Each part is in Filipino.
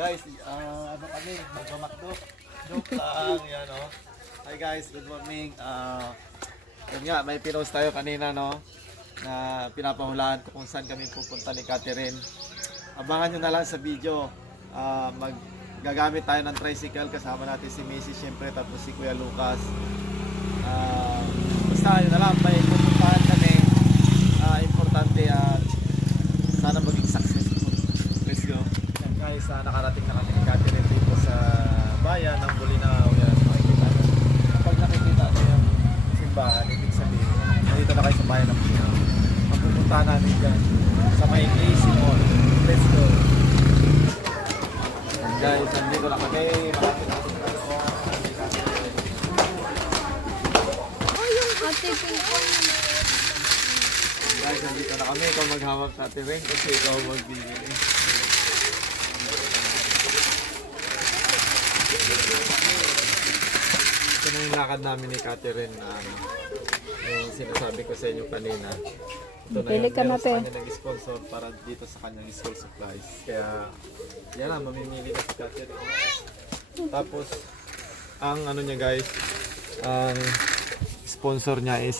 Guys, ano kami, magmamakdo. Joke lang, yan o. Hi guys, good morning. Yun nga, may pinost tayo kanina, no? Na pinapahulaan ko kung saan kami pupunta ni Catherine. Abangan nyo na lang sa video. Gagamit tayo ng tricycle, kasama natin si Missy syempre, tapos si Kuya Lucas. Basta yun na lang, may pupuntahan kami. Importante sana maging successful. Let's go. Yan guys, nakarating na kami ni Catherine dito sa bayan ng Bolinao. Yan, makikita nyo. Kapag nakikita nyo yung simbahan, ibig sabihin, nandito na kayo sa bayan ng Bolinao. Magpupuntahan namin dyan sa may AC Mall. Let's go. Yan guys, nandito na kami. Malapit natin kayo. Ate, pingpong naman. Guys, nandito na kami. Ikaw maghawak sa atin rin kasi ikaw magbibili. Ito na yung lakad namin ni Catherine na yung sinasabi ko sa inyo kanina. Ito na Pili yung ka meron natin. sa kanya nag-sponsor para dito sa kanyang school supplies. Kaya yan na, mamimili na si Catherine. Tapos, ang ano niya guys, ang sponsor niya is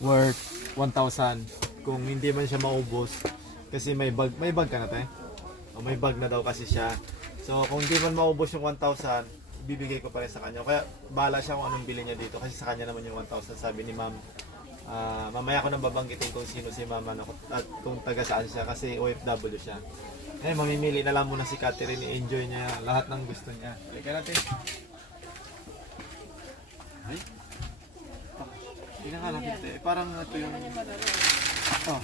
worth 1,000. Kung hindi man siya maubos kasi may bag ka na tayo. O may bag na daw kasi siya. So kung hindi man maubos yung 1,000, bibigay ko pa rin sa kanya. Kaya bahala siya kung anong bili niya dito kasi sa kanya naman yung 1,000, sabi ni ma'am. Mamaya ko nang babanggitin kung sino si mama at kung taga saan siya kasi OFW siya. Eh mamimili na lang muna si Catherine, i-enjoy niya lahat ng gusto niya. Halika natin. Ay. Hindi na nga lang parang ito yung Oh.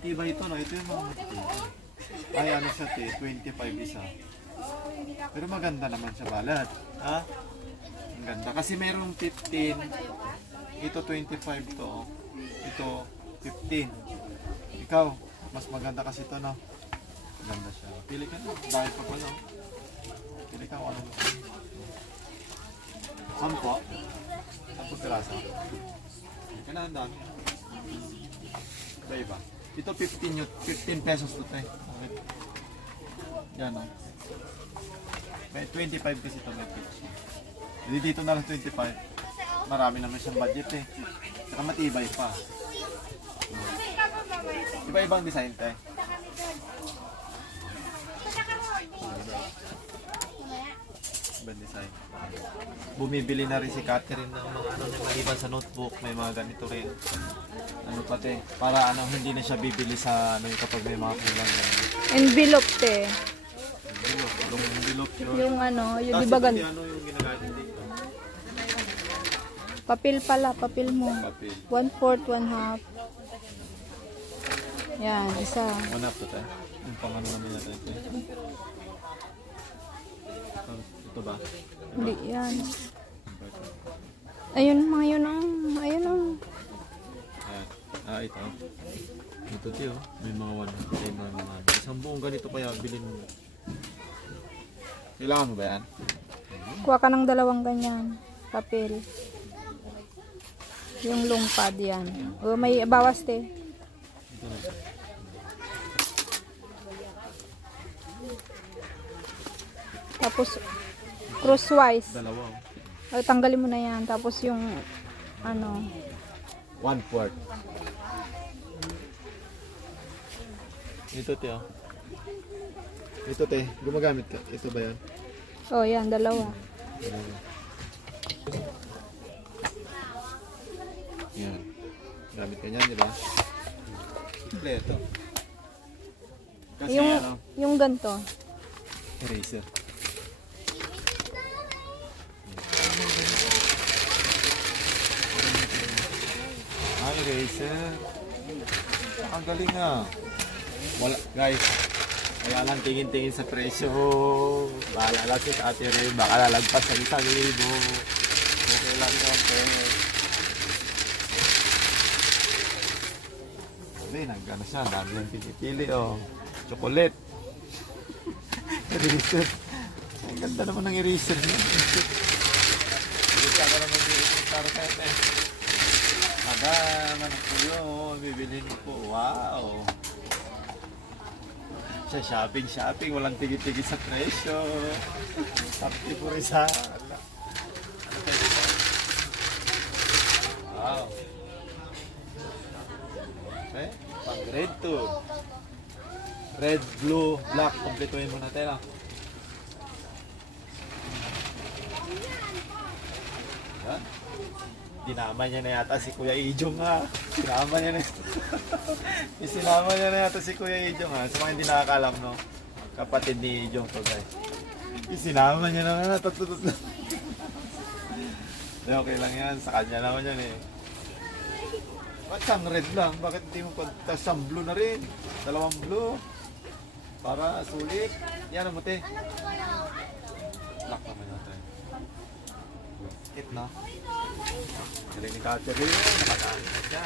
Matibay ito, no? Ito yung mga matibay. Ay, ano siya, 25 isa. Pero maganda naman siya balat. Ha? Ang ganda. Kasi mayroong 15. Ito 25 to. Ito 15. Ikaw, mas maganda kasi ito, no? Maganda siya. Pili ka na. Dahil pa pala. Pili ka kung anong gusto. 10 piraso. Kaya ang dami. Iba. Ito 15 pesos to tayo. Okay. Yan o. May 25 kasi ito may pitch. Hindi dito na lang 25. Marami naman siyang budget eh. Saka matibay pa. Iba-ibang design tayo. Ibang design. Bumibili na rin si Catherine ng mga maliban sa notebook, may mga ganito rin. Pati, para hindi na siya bibili sa kapag may mga kulang. Envelope, te. Envelope yun. Yung yung di ba Tapos yung ginagamit dito. Papel pala, papel mo. Papel. 1/4, 1/2. Yan, isa. Manap to tayo. Yung pangano namin natin. Ito ba? Hindi yan. Ayun, mga yun ayun o. Ito. Ito tiyo. May mga mga isang buong ganito kaya bilhin mo. Kailangan mo ba yan? Kuha ka ng 2 ganyan. Papel. Yung lungpad yan. O, may bawas, te. Ito na. Tapos, crosswise. 2. O, tanggalin mo na yan. Tapos yung, 1/4. Ito tiyo. Ito te, gumagamit ka. Ito ba yan? oh, yan, 2. Yan. Gamit ka niyan, di ba? Kompleto. Kasi Yung ganito. eraser. Eraser. Ang galing nga. Wala, guys. Kaya lang tingin-tingin sa presyo. Bahala lang si Ate Ray. Baka lalagpas sa 1,000. Okay lang yun. Sabi, nag-ano siya. Dami yung pinipili. Chocolate. Eraser. Ang ganda naman ng eraser niya. Hindi ka naman mag-eraser para kayo. Madam, ano po yun? Bibilhin ko po. Wow! siya shopping, walang tigit-tigit sa presyo. Sakti po rin sa... Wow. Okay, pang grade 2. Red, blue, black. Kompletuhin mo natin. Yan. Dinama niya na yata si Kuya Ijong ha. Sinama niya na Isinama niya na yata si Kuya Ijong ha. Sa mga hindi nakakalam no. Kapatid ni Ijong to guys. Isinama niya na nga. Tututut na. Okay lang yan. Sa kanya naman yan eh. Ba't siyang red lang? Bakit hindi mo pa siyang blue na rin? Dalawang blue. Para sulit. Yan ang muti. Black naman natin. It no? Galing ni Catherine. Nakataan na siya.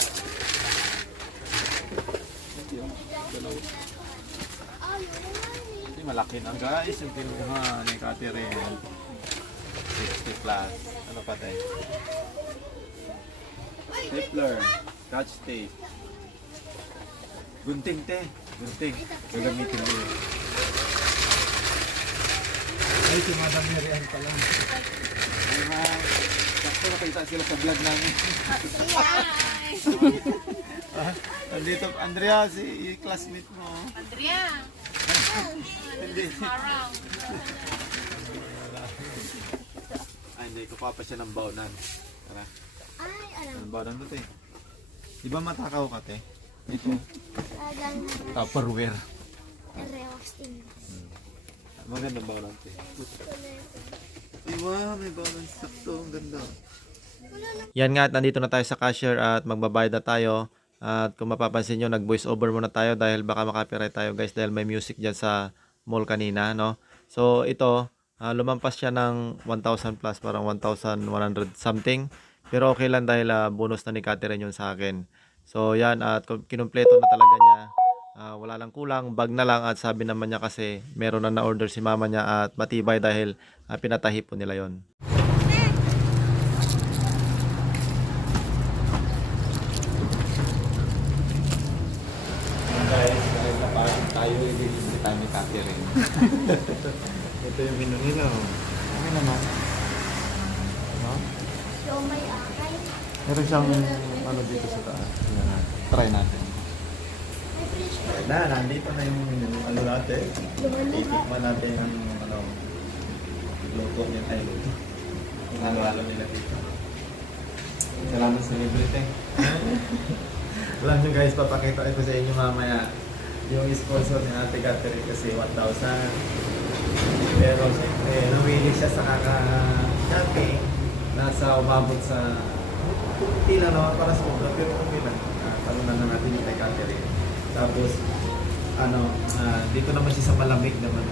Hindi malaki na guys. Yung kinuha ni Catherine. 60 plus. Ano pa tayo? Stapler. Scotch tape. Gunting te. Gunting. Gagamitin mo yun. Ay, si Madam Miriam pala. Ay, ma'am. Sakto nakita sila sa vlog namin. Nandito, Andrea, si classmate mo. Andrea! Hindi. Parang. Ay, hindi. Kukuha pa siya ng baunan. Tara. Ay, alam. Anong baunan mo, te? Di ba matakaw ka, te? Dito. Talagang Tupperware. rewas din. Magandang baunan, te. Ay, wow, may baunan sakto. Ang ganda. Yan nga, at nandito na tayo sa cashier at magbabayad na tayo. At kung mapapansin nyo, nag-voice over muna tayo dahil baka makapiright tayo guys dahil may music dyan sa mall kanina, no? So, ito, lumampas siya ng 1,000 plus, parang 1,100 something. Pero okay lang dahil bonus na ni Catherine yun sa akin. So, yan, at kinumpleto na talaga niya. Wala lang kulang, bag na lang at sabi naman niya kasi meron na na-order si mama niya at matibay dahil pinatahi po nila yon. Guys, dahil napagod tayo, i-release tayo ni Catherine. Ito yung menu nila. Okay naman. No? So, may akay. Meron siyang ano dito sa taas. Yan. Try natin. May fish. Nandito na yung ano natin. Itikman natin ang ano, luto niya tayo luto. Yung halo-halo nila dito. Salamat sa librete. Alam nyo guys, papakita ko sa inyo mamaya yung sponsor ni Ate Catherine kasi 1,000. Pero siyempre, nawili siya sa kaka-shopping. Nasa umabot sa kunti lang naman para sa kumpa, pero okay lang. Talunan na natin yung Ate Catherine. Tapos, dito naman siya sa malamig naman.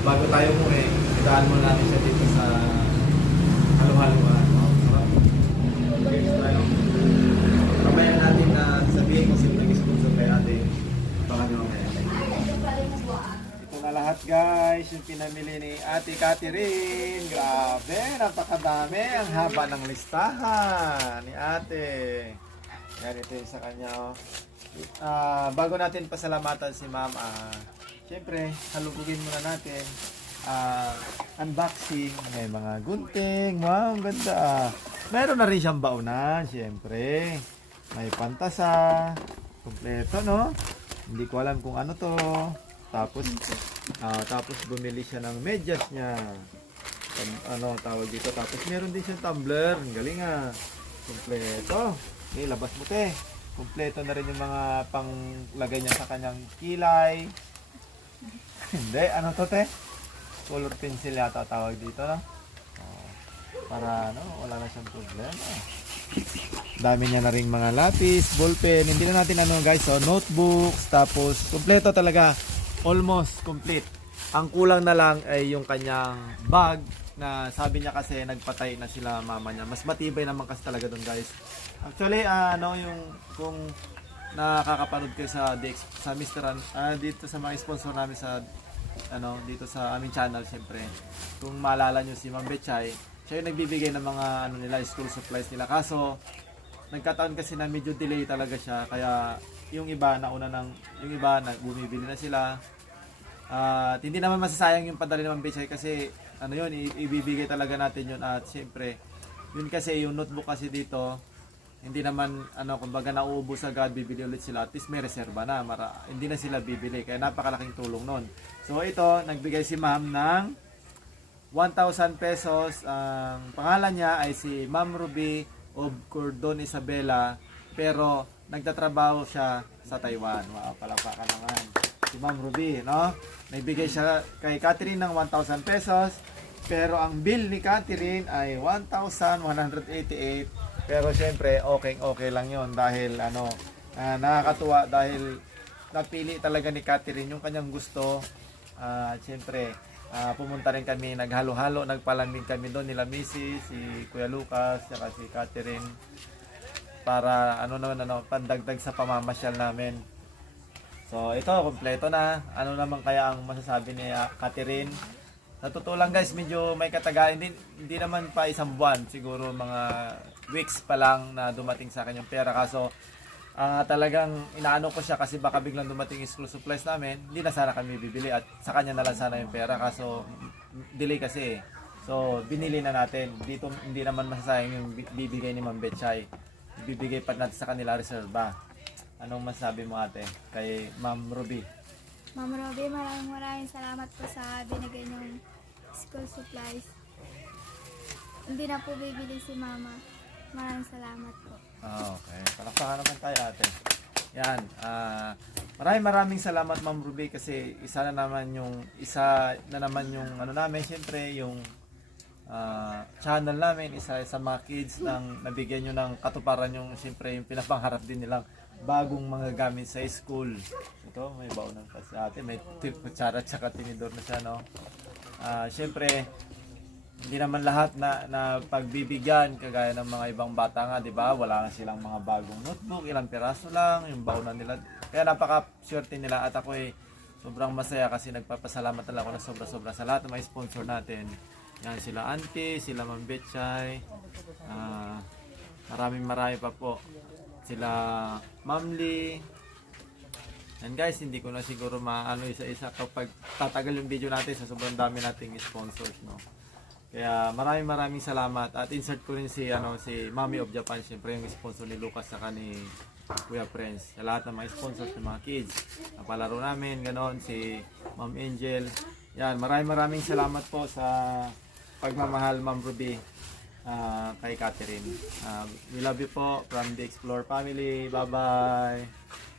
Bago tayo umuwi, daan mo natin siya dito sa halo-haloan. Mamaya natin na sabihin kung sino nag-sponsor kay ate. Baka nyo mamaya. Ito na lahat guys, yung pinamili ni Ate Catherine. Grabe, napakadami. Ang haba ng listahan ni ate. Yan, ito yung sa kanya. Bago natin pasalamatan si ma'am, syempre, halugugin muna natin. Unboxing, may mga gunting. Wow, ang ganda. Meron na rin siyang baunan, syempre. May pantasa. Kompleto, no? Hindi ko alam kung ano to. Tapos bumili siya ng medyas niya. Tawag dito. Tapos meron din siyang tumbler. Ang galing kompleto. Okay, labas mo te. Kompleto na rin yung mga panglagay niya sa kanyang kilay. Hindi, ano to te? Color pencil yata tawag dito, no? Para wala na siyang problema. Dami niya na ring mga lapis, ballpen, hindi na natin guys, notebooks, tapos kompleto talaga, almost complete. Ang kulang na lang ay yung kanyang bag na sabi niya kasi nagpatay na sila mama niya. Mas matibay naman kasi talaga doon guys. Actually, yung kung nakakapanood kayo sa Mr. Dito sa mga sponsor namin sa dito sa aming channel, syempre. Kung maalala niyo si Ma'am Betchay, siya yung nagbibigay ng mga nila, school supplies nila. Kaso, nagkataon kasi na medyo delay talaga siya. Kaya yung iba na bumibili na sila. At hindi naman masasayang yung padala ng Bechay kasi ano yun, ibibigay talaga natin yun. At syempre, yun kasi yung notebook kasi dito, hindi naman ano kumbaga nauubos agad, bibili ulit sila, at least may reserba na, hindi na sila bibili, kaya napakalaking tulong nun. So ito, nagbigay si ma'am ng 1,000 pesos. Ang pangalan niya ay si Ma'am Ruby of Cordon Isabela, pero nagtatrabaho siya sa Taiwan. Wow, palakpakan naman si Ma'am Ruby, no? Nagbigay siya kay Catherine ng 1,000 pesos, pero ang bill ni Catherine ay 1,188. Pero syempre, okay lang yon dahil nakakatuwa dahil napili talaga ni Catherine yung kanyang gusto. Syempre, pumunta rin kami, naghalo-halo, nagpalambing kami doon nila Missy, si Kuya Lucas, saka si Catherine para pandagdag sa pamamasyal namin. So ito, kompleto na. Ano naman kaya ang masasabi ni Catherine? Sa totoo lang guys, medyo may katagaan din. Hindi naman pa isang buwan, siguro mga weeks pa lang na dumating sa akin yung pera. Kaso talagang inaano ko siya kasi baka biglang dumating yung school supplies namin. Hindi na sana kami bibili at sa kanya na lang sana yung pera. Kaso delay kasi. So binili na natin. Dito hindi naman masasayang yung bibigay ni Ma'am Bechay. Bibigay pa natin sa kanila reserva. Anong masabi mo ate kay Ma'am Ruby? Ma'am Ruby, maraming salamat po sa binigay niyong school supplies. Hindi na po bibili si Mama. Maraming salamat po. Okay. Palakpakan naman tayo ate. Yan. Maraming salamat Ma'am Ruby kasi isa na naman yung namin, syempre yung channel namin, isa sa mga kids ng nabigyan nyo ng katuparan yung syempre yung pinapangarap din nilang bagong mga gamit sa school. Ito, may baunan pa si ate, may kutsara at saka tinidor na siya, no? Syempre, hindi naman lahat na pagbibigyan kagaya ng mga ibang bata nga, di ba? Wala na silang mga bagong notebook, ilang piraso lang, yung baunan nila. Kaya napaka-swerte nila at ako sobrang masaya kasi nagpapasalamat talaga ako na sobra-sobra sa lahat ng mga sponsor natin. Yan sila Auntie, sila Ma'am Bechay, marami pa po. Sila Ma'am Lee. And guys, hindi ko na siguro maano isa-isa kapag tatagal yung video natin sa sobrang dami nating sponsors, no. Kaya maraming salamat at insert ko rin si Mommy of Japan, syempre yung sponsor ni Lucas saka ni Kuya Prince. Sa lahat ng mga sponsors ng mga kids na palaro namin, ganon si Ma'am Angel. Yan, maraming salamat po sa pagmamahal Ma'am Ruby kay Catherine. We love you po from the Explore family. Bye-bye.